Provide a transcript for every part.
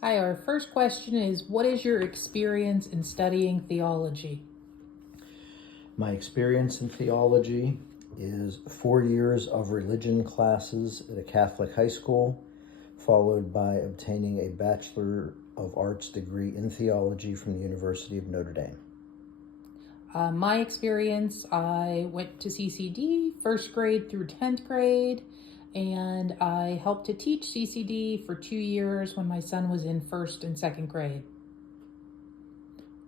Hi, our first question is, what is your experience in studying theology? My experience in theology is 4 years of religion classes at a Catholic high school, followed by obtaining a Bachelor of Arts degree in theology from the University of Notre Dame. My experience, I went to CCD, first grade through 10th grade, and I helped to teach CCD for 2 years when my son was in first and second grade.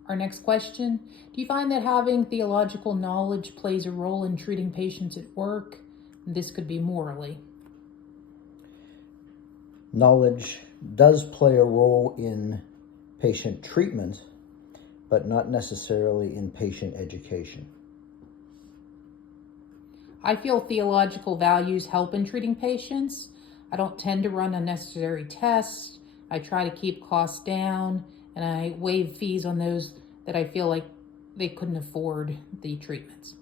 Our next question, do you find that having theological knowledge plays a role in treating patients at work? This could be morally. Knowledge does play a role in patient treatment, but not necessarily in patient education. I feel theological values help in treating patients. I don't tend to run unnecessary tests. I try to keep costs down, and I waive fees on those that I feel like they couldn't afford the treatments.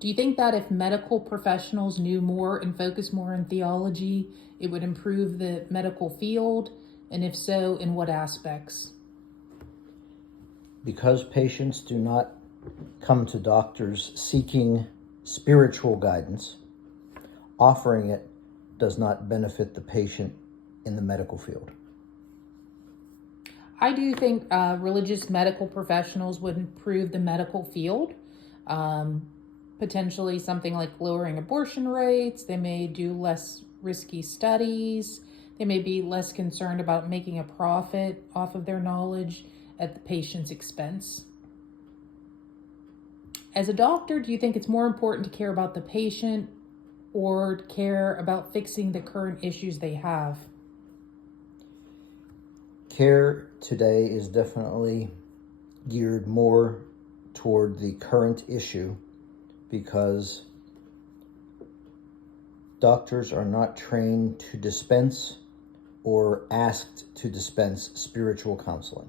Do you think that if medical professionals knew more and focused more on theology, it would improve the medical field? And if so, in what aspects? Because patients do not come to doctors seeking spiritual guidance, offering it does not benefit the patient in the medical field. I do think religious medical professionals would improve the medical field. Potentially something like lowering abortion rates. They may do less risky studies. They may be less concerned about making a profit off of their knowledge at the patient's expense. As a doctor, do you think it's more important to care about the patient or care about fixing the current issues they have? Care today is definitely geared more toward the current issue because doctors are not trained to dispense or asked to dispense spiritual counseling.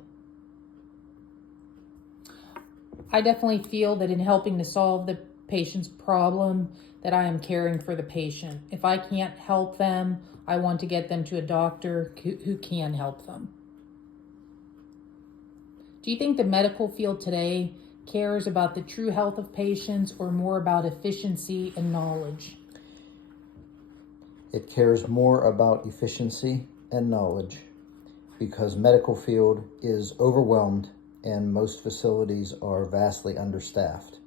I definitely feel that in helping to solve the patient's problem, that I am caring for the patient. If I can't help them, I want to get them to a doctor who can help them. Do you think the medical field today cares about the true health of patients or more about efficiency and knowledge? It cares more about efficiency and knowledge because medical field is overwhelmed and most facilities are vastly understaffed.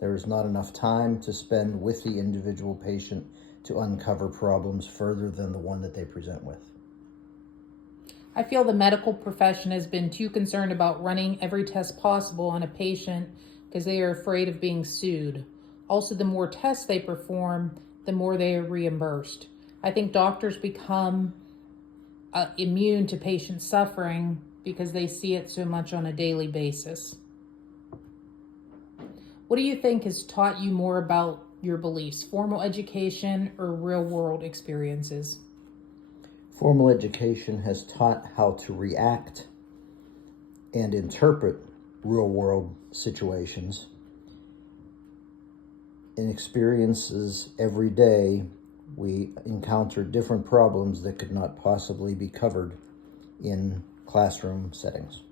There is not enough time to spend with the individual patient to uncover problems further than the one that they present with. I feel the medical profession has been too concerned about running every test possible on a patient because they are afraid of being sued. Also, the more tests they perform, the more they are reimbursed. I think doctors become immune to patient suffering because they see it so much on a daily basis. What do you think has taught you more about your beliefs, formal education or real-world experiences? Formal education has taught how to react and interpret real-world situations. In experiences every day, we encounter different problems that could not possibly be covered in classroom settings.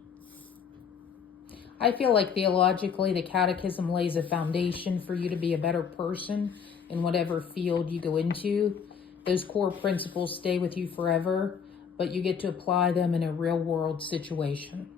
I feel like theologically, the catechism lays a foundation for you to be a better person in whatever field you go into. Those core principles stay with you forever, but you get to apply them in a real world situation.